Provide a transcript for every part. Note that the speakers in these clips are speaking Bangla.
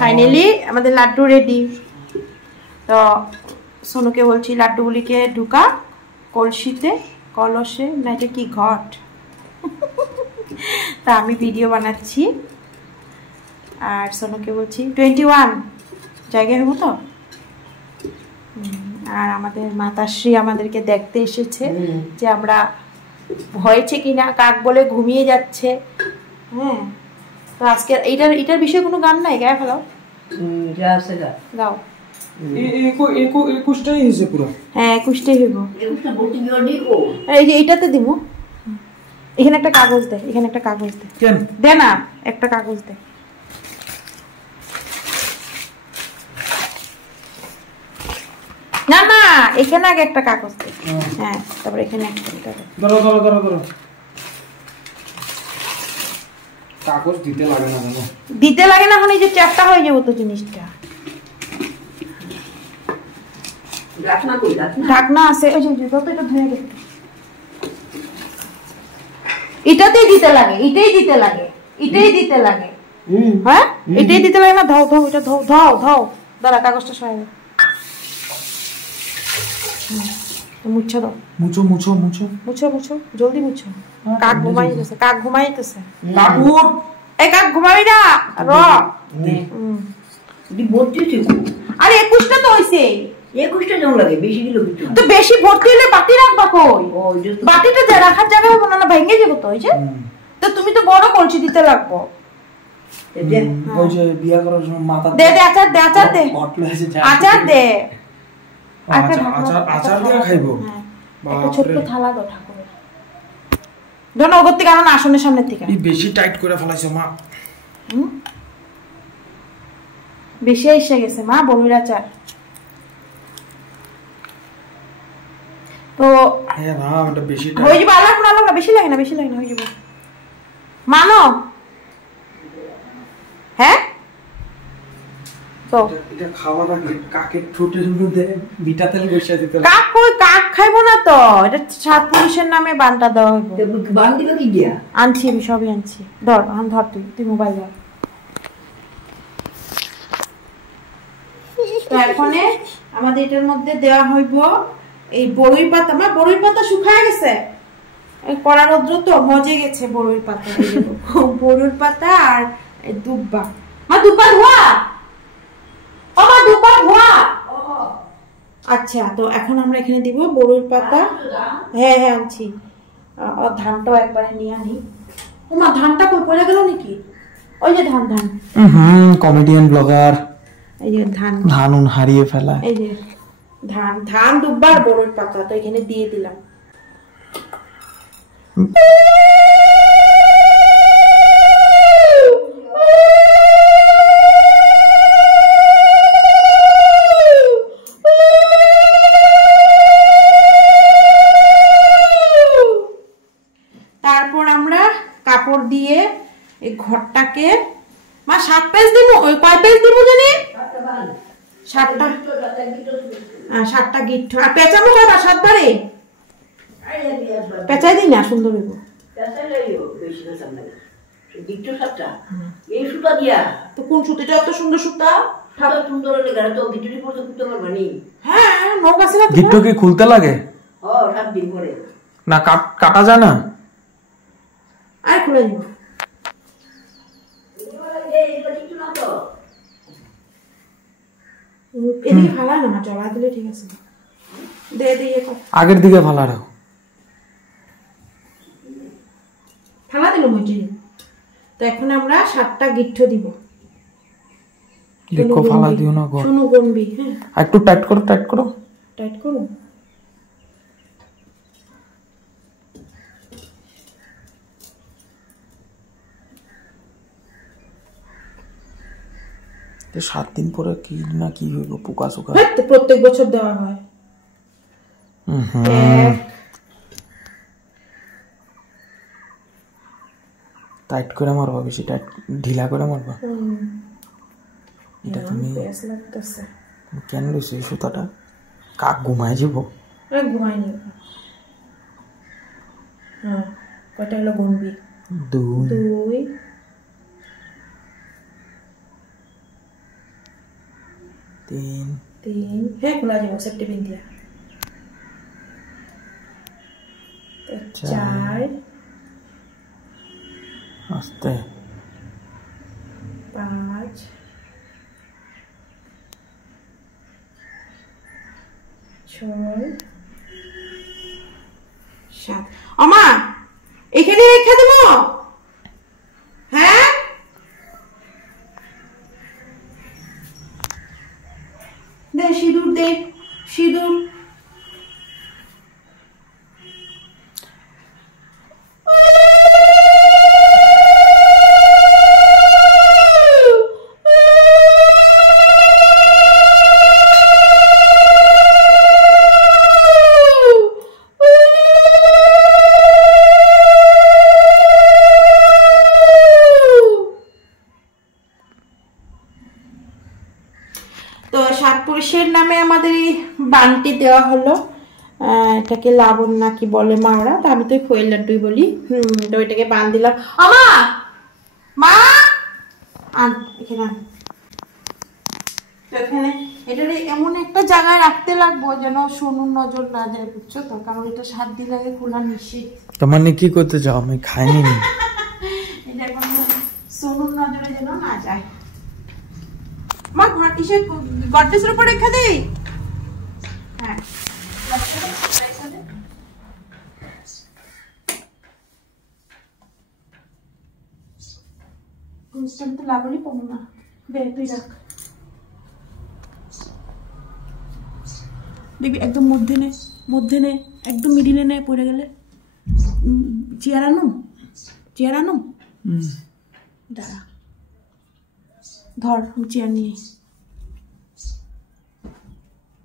ফাইনালি আমাদের লাড্ডু রেডি। তো সোনুকে বলছি লাড্ডুগুলিকে ঢুকা কলসিতে, কলসে, না এটা কি ঘট। তা আমি ভিডিও বানাচ্ছি আর সোনুকে বলছি 21 জায়গায় হবো তো। আর আমাদের মাতাশ্রী আমাদেরকে দেখতে এসেছে যে আমরা হয়েছে কিনা, কাক বলে ঘুমিয়ে যাচ্ছে। হ্যাঁ, তো আজকে এটার বিষয়ে কোনো গান নাই, গায়ে ফেলাও। গাও। 21টাই হয়েছে পুরো। হ্যাঁ 21টাই হইব। এই যে এইটাতে দিব। এখানে একটা কাগজ দে, এখানে একটা কাগজ দে। কেন দে না, একটা কাগজ দে। না না, এখানে আগে একটা কাগজ দে। হ্যাঁ, তারপর এখানে একটা ধরো। কাগজ দিতে লাগে না জানো? দিতে লাগে না, মানে যে চ্যাপটা হয়ে যাবে তো জিনিসটা। ঢাকনা আছে, ওই যে যত এটা ধুয়ে গেছে। এটাতেই দিতে লাগে, এটাই দিতে লাগে। হ্যাঁ, এটাই দিতে লাগে না। ধাও এটা ধাও। দাঁড়া, কাগজটা সরাই দে। মুছো দাও। মুছো, জলদি মুছো। কাক ঘুমাইতেছে। কাক ঘুমাবি না। আরে 21টা তো হইছে। 21টা জন লাগে, বেশি কিলো তো বেশি ভর্তি হলে বাটি রাখবা কই? বাটিটা যা রাখার জায়গা হবে না, ভেঙে যাবে তো। ওই যে তো তুমি তো বড় কলসি দিতে লাগবো। ওই যে বিয়া করার জন্য মাথা দে আচার দে। আচার দে। আচার দিয়ে খাইবো। একটা ছোট্ট থালা দাও ঠাকুরের। ধরো ওগর থেকে আনো না, আসনের সামনের থেকে। বেশি টাইট করে ফেলাইছো মা। বেশি এসে গেছে মা, বমির আচার। তো হ্যাঁ না, এটা বেশি টাইট হয়ে যাবে। আলাদা না, বেশি লাগে না হয়ে যাবে। মানো হ্যাঁ। তো এটা খাওয়ার আগে কাকের ঠোঁটের মধ্যে বিটা তেল বসিয়ে দিতে হবে। কাক খাইবো না তো, এটা সাত পুরুষের নামে বানটা দেওয়া হইব। বান দিবে কি দিয়া? আনছি, আমি সবই আনছি। ধর তুই মোবাইল ধর। তো এখন আমাদের এটার মধ্যে দেওয়া হইব এই বড়ই পাতা। মা বড়ই পাতা শুকায় গেছে, কড়া রৌদ্র তো মজে গেছে। বড়ই পাতা বড়ই পাতা আর দুব্বা। মা দুব্বা ধোয়া। আচ্ছা, তো এখন আমরা এখানে দিব বড়ইর পাতা। হ্যাঁ আনছি। ধানটাও একবারে নিয়ে আনি। ওমা, ধানটা কই পড়ে গেল নাকি? ওই যে ধান। Comedian blogger. এই যে ধান হারিয়ে ফেলা। এই যে ধান দুব্বার বড়ইর পাতা তো এখানে দিয়ে দিলাম। তারপর আমরা কাপড় দিয়ে এই ঘরটাকে, মা 7 পেজ দিব। ওই কয় পেজ দিব জানি? 7টা গিট্টো। আর পেঁচাবো কয়বার? 7 বারে পেঁচাই দিই না, সুন্দর হইব। তো কোন সুতিটা এত সুন্দর সুতা? হ্যাঁ, নখ আছে না? গিট্টো কি খুলতে লাগে? না কাটা যায় না? আর খুলে দিব। এদিকে ফালা না, জলা দিলে ঠিক আছে। দে আগের দিকে ফালা রাখো। ফালা দিল মইটি। তো এখন আমরা 7টা গিট্টো দিব। দেখো ফালা দিও না গো। শুনো গম্বি। হ্যাঁ, একটু টাইট করো। তো 7 দিন পরে কি না কি হইব? পোকা সুকা প্রত্যেক বছর দেওয়া হয়। টাইট করে মারবা, বেশি টাইট ঢিলা করে মারবা। এটা তুমি কেন লইছো সুতাটা? কাক ঘুমায় যাব? ঘুমায়নি। হ্যাঁ, কয়টা হলো গম্বি? 2 3 হ্যাঁ খোলা যাবে সেফটি পিন দিয়া 4 আস্তে 5 6 7 আমা এখানে রেখে দেব হ্যাঁ দে সিঁদুর তো সাত পুরুষের নামে আমাদের এই বানটি দেওয়া হলো এটাকে লাবণ নাকি বলে মারা তো আমি তো খোয়ের লাড্ডুই বলি তো এটাকে বান দিলাম আমা মা এখানে তো এখানে এটা এমন একটা জায়গায় রাখতে লাগবো যেন সোনুর নজর না যায় বুঝছো তো কারণ এটা 7 দিন আগে খোলা নিষেধ তোমার কি করতে চাও আমি খাইনি এটা এখন সোনুর নজরে যেন না যায় মা ঘর কিসে গডরেজের উপর রেখে দেই হ্যাঁ কনস্ট্যান্ট তো লাবণই পাবো না দে তুই রাখ দেখবি একদম মধ্যে নে একদম মিডিলে নে পড়ে গেলে চেয়ার আনো দাঁড়া ধর চেয়ার নিয়ে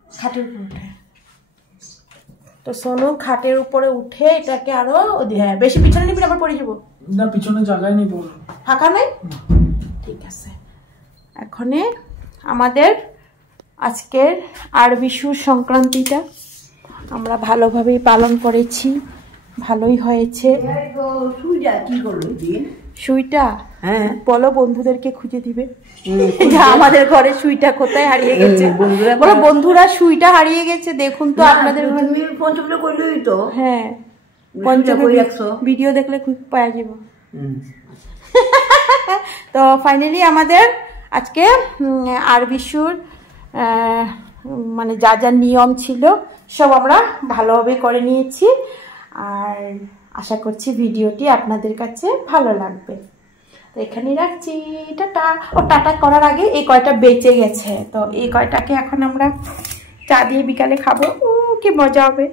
খাটের উপর উঠে তো সোনু খাটের উপরে উঠে এটাকে আরো হ্যাঁ বেশি পিছনে নিবি আবার পড়ে যাবো না পিছনে জায়গায় নেই বল ফাঁকা নেই ঠিক আছে এখনে আমাদের আজকের আরবিশুর সংক্রান্তিটা আমরা ভালোভাবেই পালন করেছি ভালোই হয়েছে সুইটা কি করলো দিয়ে সুইটা হ্যাঁ বলো বন্ধুদেরকে খুঁজে দিবে আমাদের ঘরে সুইটা কোথায় হারিয়ে গেছে বলো বন্ধুরা সুইটা হারিয়ে গেছে দেখুন তো আপনাদের তুমি পঞ্চমটা করলেই তো হ্যাঁ পঞ্চমী ভিডিও দেখলে খুব পাওয়া যাবে তো ফাইনালি আমাদের আজকে আরবিশুর মানে যা যা নিয়ম ছিল সব আমরা ভালোভাবে করে নিয়েছি আর আশা করছি ভিডিওটি আপনাদের কাছে ভালো লাগবে তো এখানেই রাখছি টাটা টাটা করার আগে এই কয়টা বেঁচে গেছে তো এই কয়টাকে এখন আমরা চা দিয়ে বিকালে খাবো কি মজা হবে